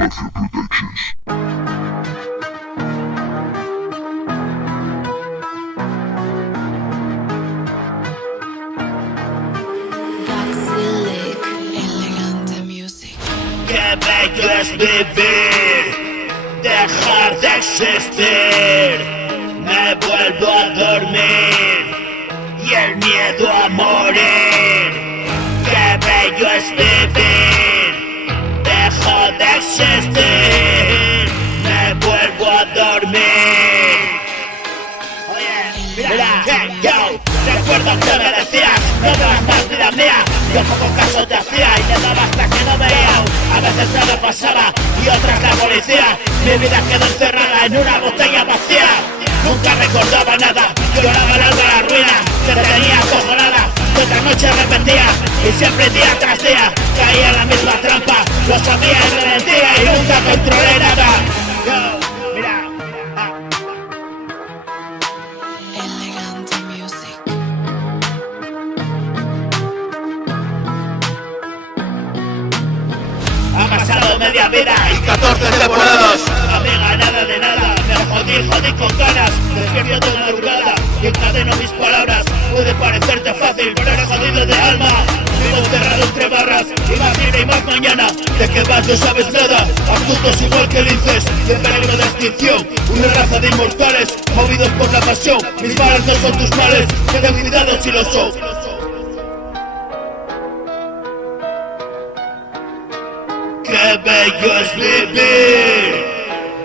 Qué bello es vivir, dejar de existir. Me vuelvo a dormir y el miedo a morir. Qué bello es vivir, dejo de existir. Me vuelvo a dormir. Oye, mira, yo recuerdo que me decías, no me das más vida mía. Yo poco caso te hacía y le daba hasta que no veía. A veces nada pasaba y otras la policía. Mi vida quedó encerrada en una botella vacía. Nunca recordaba nada, lloraba al alba la ruina que te tenía acojonada. Que otra noche repetía y siempre día tras día caía en la misma trampa. Lo sabía y me mentía y nunca controlé nada. Yo, mira, Elegante Music. ha pasado media vida y 14 temporadas. Amiga, nada de nada, me jodí con ganas. Despierto de madrugada y encadeno mis palabras. Puede parecerte fácil, pero eres jodido de alma. Vivo encerrado entre barras y más libre y más mañana. De que vas no sabes nada, astutos igual que linces y en peligro de extinción. Una raza de inmortales, movidos por la pasión. Mis males no son tus males, que ten cuidado si lo son. Qué bello es vivir,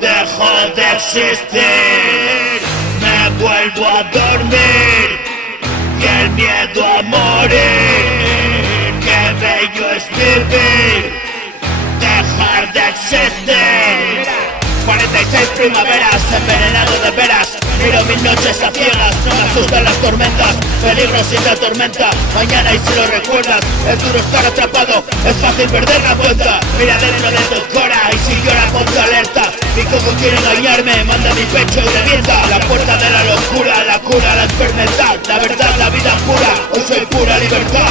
dejo de existir. Me vuelvo a dormir y el miedo a morir. Qué bello es vivir, dejar de existir. 46 primaveras, envenenado de veras. Miro mis noches a ciegas, no me asustan las tormentas. Peligro si te atormenta, mañana y si lo recuerdas. Es duro estar atrapado, es fácil perder la cuenta. Mira dentro de tu cora y si llora ponte alerta. Mi coco quiere engañarme, manda mi pecho y revienta. La puerta de la locura, la cura, la enfermedad. La verdad, la vida pura, hoy soy pura libertad.